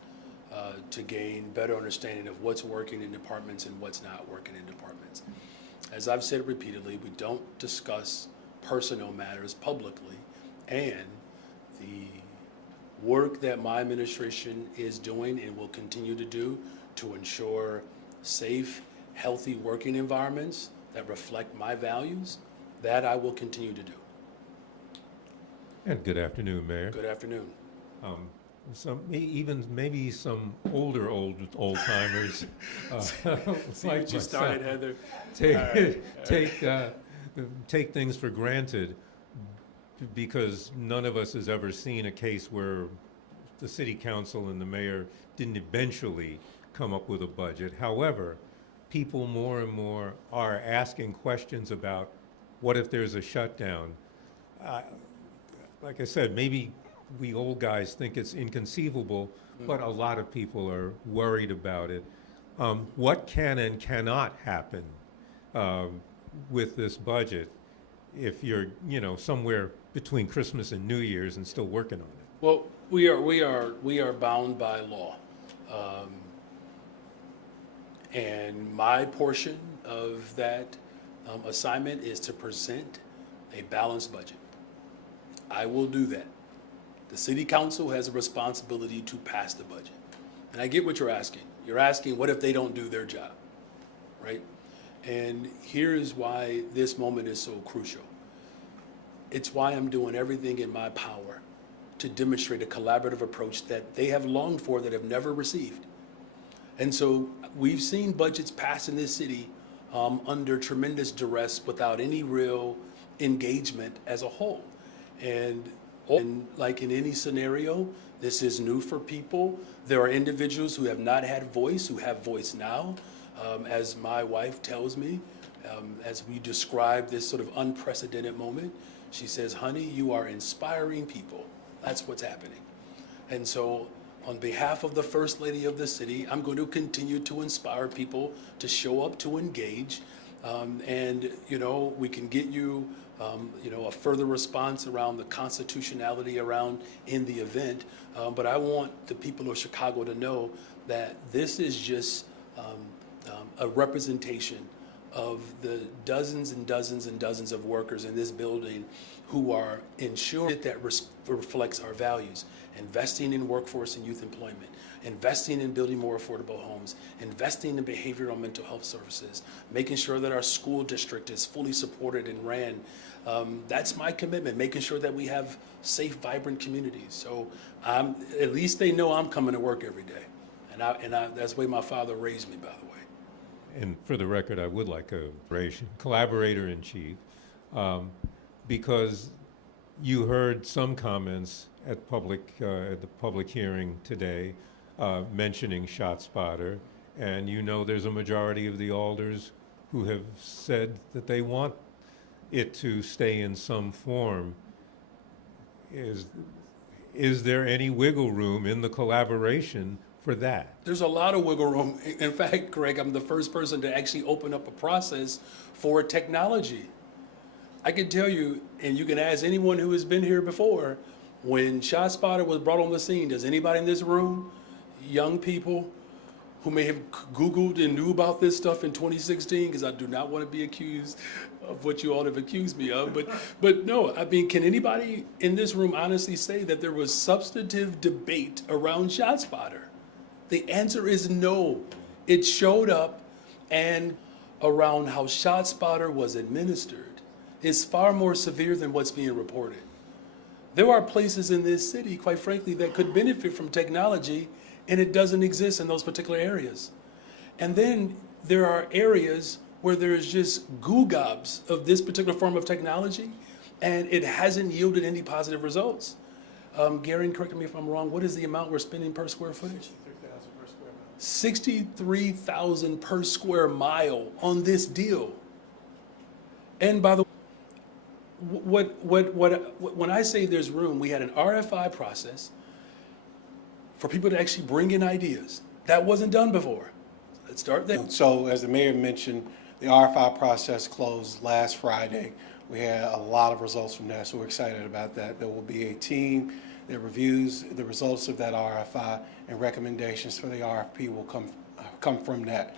to gain better understanding of what's working in departments and what's not working in departments. As I've said repeatedly, we don't discuss personnel matters publicly, and the work that my administration is doing and will continue to do to ensure safe, healthy working environments that reflect my values, that I will continue to do. And good afternoon, Mayor. Good afternoon. Maybe some older old timers. Like you started, Heather. Take things for granted because none of us has ever seen a case where the city council and the mayor didn't eventually come up with a budget. However, people more and more are asking questions about what if there's a shutdown. Like I said, maybe we old guys think it's inconceivable, but a lot of people are worried about it. What can and cannot happen with this budget if you're, somewhere between Christmas and New Year's and still working on it? Well, we are bound by law, and my portion of that assignment is to present a balanced budget. I will do that. The city council has a responsibility to pass the budget. And I get what you're asking. You're asking, what if they don't do their job, right? And here is why this moment is so crucial. It's why I'm doing everything in my power to demonstrate a collaborative approach that they have longed for that have never received. And so we've seen budgets pass in this city under tremendous duress without any real engagement as a whole. And like in any scenario, this is new for people. There are individuals who have not had voice, who have voice now. As my wife tells me, as we describe this sort of unprecedented moment, she says, honey, you are inspiring people. That's what's happening. And so on behalf of the First Lady of the city, I'm going to continue to inspire people to show up, to engage. And, we can get you a further response around the constitutionality around in the event. But I want the people of Chicago to know that this is just a representation of the dozens and dozens and dozens of workers in this building who are ensuring that reflects our values, investing in workforce and youth employment, investing in building more affordable homes, investing in behavioral and mental health services, making sure that our school district is fully supported and ran. That's my commitment, making sure that we have safe, vibrant communities. So at least they know I'm coming to work every day. And that's the way my father raised me, by the way. And for the record, I would like a collaborator-in-chief, because you heard some comments at the public hearing today mentioning ShotSpotter, and you know there's a majority of the alders who have said that they want it to stay in some form. Is there any wiggle room in the collaboration for that? There's a lot of wiggle room. In fact, Greg, I'm the first person to actually open up a process for technology. I can tell you, and you can ask anyone who has been here before, when ShotSpotter was brought on the scene, does anybody in this room, young people who may have Googled and knew about this stuff in 2016, because I do not want to be accused of what you all have accused me of, but no, I mean, can anybody in this room honestly say that there was substantive debate around ShotSpotter? The answer is no. It showed up, and around how ShotSpotter was administered is far more severe than what's being reported. There are places in this city, quite frankly, that could benefit from technology, and it doesn't exist in those particular areas. And then there are areas where there is just goo-gobs of this particular form of technology, and it hasn't yielded any positive results. Gary, correct me if I'm wrong, what is the amount we're spending per square footage? $63,000 per square mile on this deal. And by the way, when I say there's room, we had an RFI process for people to actually bring in ideas. That wasn't done before. Let's start there. So as the mayor mentioned, the RFI process closed last Friday. We had a lot of results from that, so we're excited about that. There will be a team that reviews the results of that RFI, and recommendations for the RFP will come from that.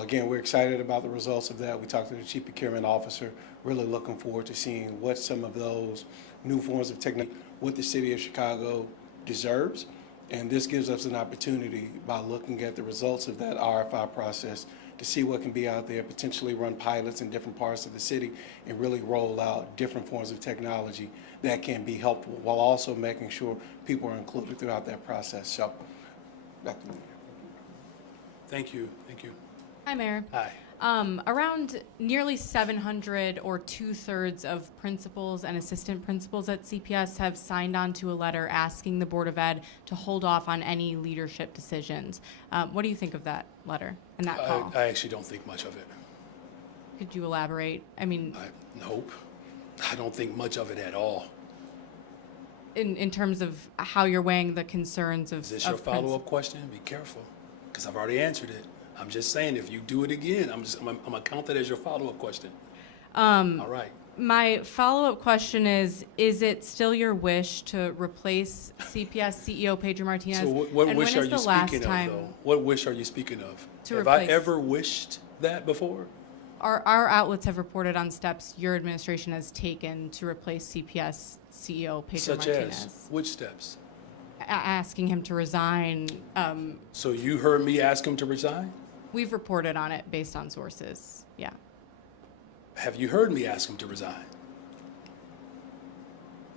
Again, we're excited about the results of that. We talked to the Chief Procurement Officer, really looking forward to seeing what some of those new forms of technology, what the city of Chicago deserves. And this gives us an opportunity, by looking at the results of that RFI process, to see what can be out there, potentially run pilots in different parts of the city, and really roll out different forms of technology that can be helpful, while also making sure people are included throughout that process. So, back to you. Thank you. Thank you. Hi, Mayor. Hi. Around nearly 700, or 2/3 of principals and assistant principals at CPS have signed on to a letter asking the Board of Ed to hold off on any leadership decisions. What do you think of that letter and that call? I actually don't think much of it. Could you elaborate? I mean, Nope. I don't think much of it at all. in terms of how you're weighing the concerns of Is this your follow-up question? Be careful, because I've already answered it. I'm just saying, if you do it again, I'm gonna count that as your follow-up question. All right. My follow-up question is it still your wish to replace CPS CEO Pedro Martinez? So what And wish when are is you the last speaking of, time though? What wish are you speaking of? To Have I replace- ever wished that before? Our outlets have reported on steps your administration has taken to replace CPS CEO Pedro Such Martinez. as? Which steps? Asking him to resign. So you heard me ask him to resign? We've reported on it based on sources. Yeah. Have you heard me ask him to resign?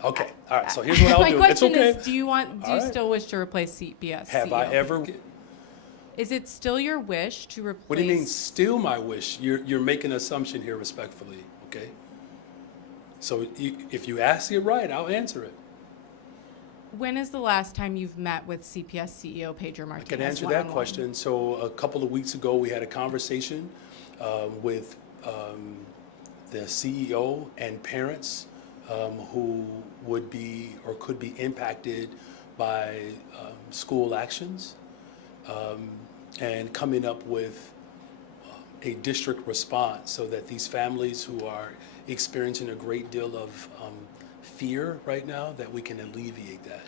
Okay, all right, so here's what I'll My do. It's question okay. is, do you All right. still wish to replace CPS Have CEO? I ever? Is it still your wish to replace? What do you mean, still my wish? You're making an assumption here respectfully, okay? So if you ask it right, I'll answer it. When is the last time you've met with CPS CEO Pedro I Martinez? can answer that one-on-one? question. So a couple of weeks ago, we had a conversation with the CEO and parents who would be or could be impacted by school actions, and coming up with a district response so that these families who are experiencing a great deal of fear right now, that we can alleviate that.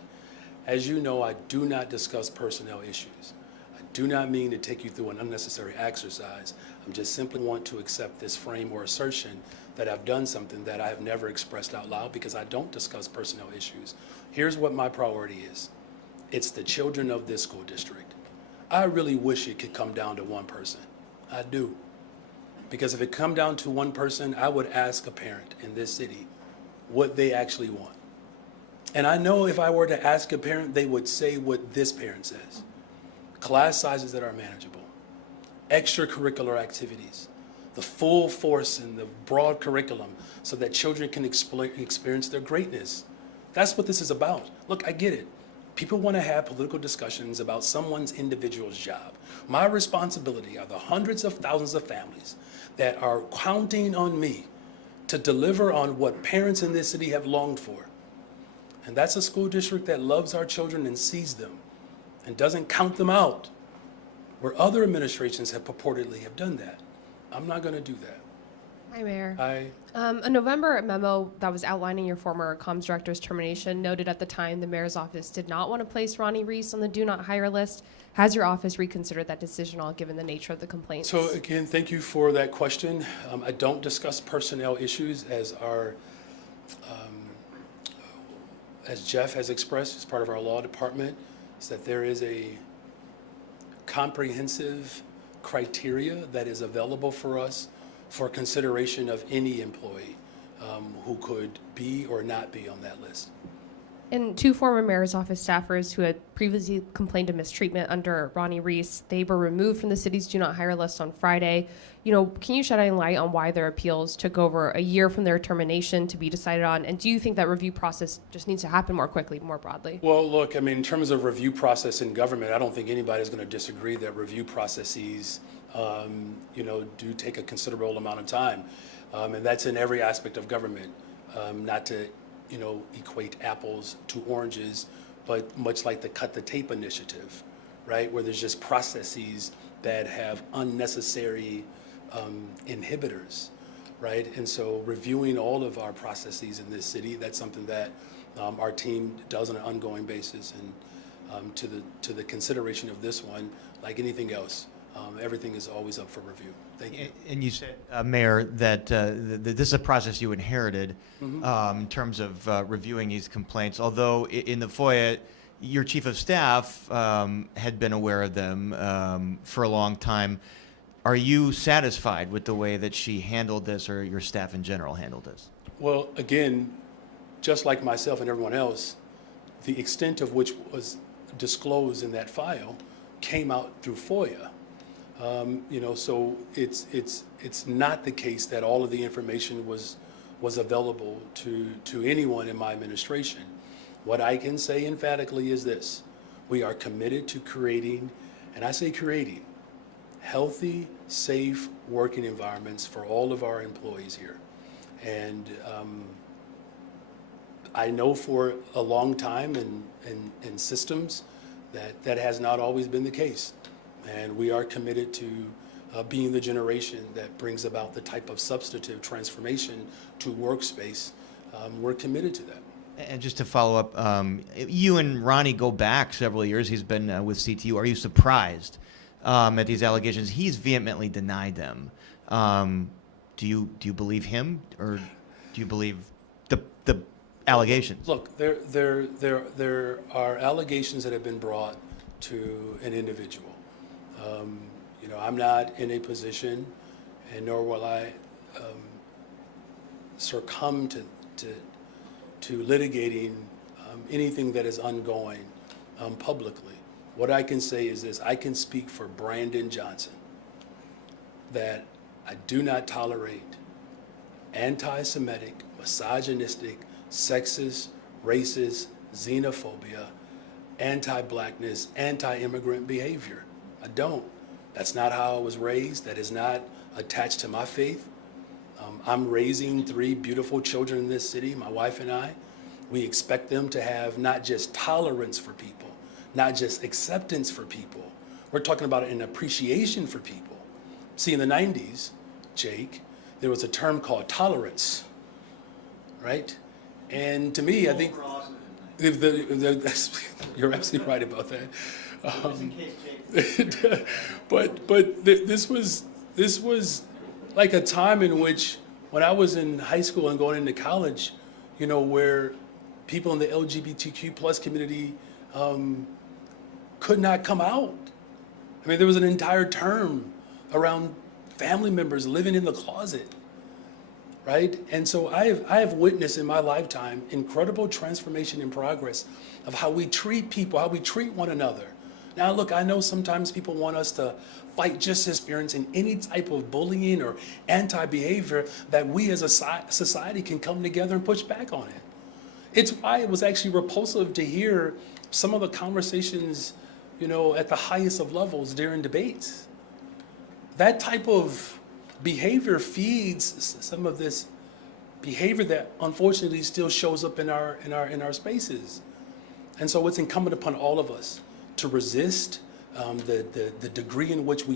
As you know, I do not discuss personnel issues. I do not mean to take you through an unnecessary exercise. I'm just simply want to accept this frame or assertion that I've done something that I have never expressed out loud because I don't discuss personnel issues. Here's what my priority is. It's the children of this school district. I really wish it could come down to one person. I do. Because if it come down to one person, I would ask a parent in this city what they actually want. And I know if I were to ask a parent, they would say what this parent says. Class sizes that are manageable, extracurricular activities, the full force and the broad curriculum so that children can experience their greatness. That's what this is about. Look, I get it. People want to have political discussions about someone's individual's job. My responsibility are the hundreds of thousands of families that are counting on me to deliver on what parents in this city have longed for. And that's a school district that loves our children and sees them and doesn't count them out, where other administrations have purportedly have done that. I'm not going to do that. Hi, Mayor. I A November memo that was outlining your former comms director's termination noted at the time the mayor's office did not want to place Ronnie Reese on the do not hire list. Has your office reconsidered that decision, all given the nature of the complaints? So again, thank you for that question. I don't discuss personnel issues as Jeff has expressed as part of our law department, is that there is a comprehensive criteria that is available for us for consideration of any employee who could be or not be on that list. And two former mayor's office staffers who had previously complained of mistreatment under Ronnie Reese, they were removed from the city's do not hire list on Friday. You know, can you shed any light on why their appeals took over a year from their termination to be decided on? And do you think that review process just needs to happen more quickly, more broadly? Well, look, I mean, in terms of review process in government, I don't think anybody's going to disagree that review processes, do take a considerable amount of time. And that's in every aspect of government, not to equate apples to oranges, but much like the cut the tape initiative, right? Where there's just processes that have unnecessary inhibitors, right? And so reviewing all of our processes in this city, that's something that our team does on an ongoing basis. And to the consideration of this one, like anything else, everything is always up for review. Thank you. And you said, Mayor, that this is a process you inherited in terms of reviewing these complaints. Although in the FOIA, your chief of staff had been aware of them for a long time. Are you satisfied with the way that she handled this, or your staff in general handled this? Well, again, just like myself and everyone else, the extent of which was disclosed in that file came out through FOIA. So it's not the case that all of the information was available to anyone in my administration. What I can say emphatically is this: we are committed to creating, and I say creating, healthy, safe working environments for all of our employees here. And I know for a long time in systems that has not always been the case. And we are committed to being the generation that brings about the type of substantive transformation to workspace. We're committed to that. And just to follow up, you and Ronnie go back several years. He's been with CTU. Are you surprised at these allegations? He's vehemently denied them. Do you believe him, or do you believe the allegations? Look, there are allegations that have been brought to an individual. I'm not in a position, and nor will I succumb to litigating anything that is ongoing publicly. What I can say is this: I can speak for Brandon Johnson, that I do not tolerate anti-Semitic, misogynistic, sexist, racist, xenophobia, anti-blackness, anti-immigrant behavior. I don't. That's not how I was raised. That is not attached to my faith. I'm raising 3 beautiful children in this city, my wife and I. We expect them to have not just tolerance for people, not just acceptance for people. We're talking about an appreciation for people. See, in the 90s, Jake, there was a term called tolerance, right? And to me, I think, You're absolutely right about that. This was like a time in which, when I was in high school and going into college, where people in the LGBTQ plus community could not come out. I mean, there was an entire term around family members living in the closet, right? And so I have witnessed in my lifetime incredible transformation and progress of how we treat people, how we treat one another. Now, look, I know sometimes people want us to fight just experiencing any type of bullying or anti-behavior that we as a society can come together and push back on it. It's why it was actually repulsive to hear some of the conversations, at the highest of levels during debates. That type of behavior feeds some of this behavior that unfortunately still shows up in our spaces. And so it's incumbent upon all of us to resist the degree in which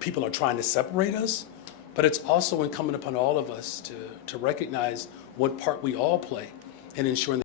people are trying to separate us, but it's also incumbent upon all of us to recognize what part we all play in ensuring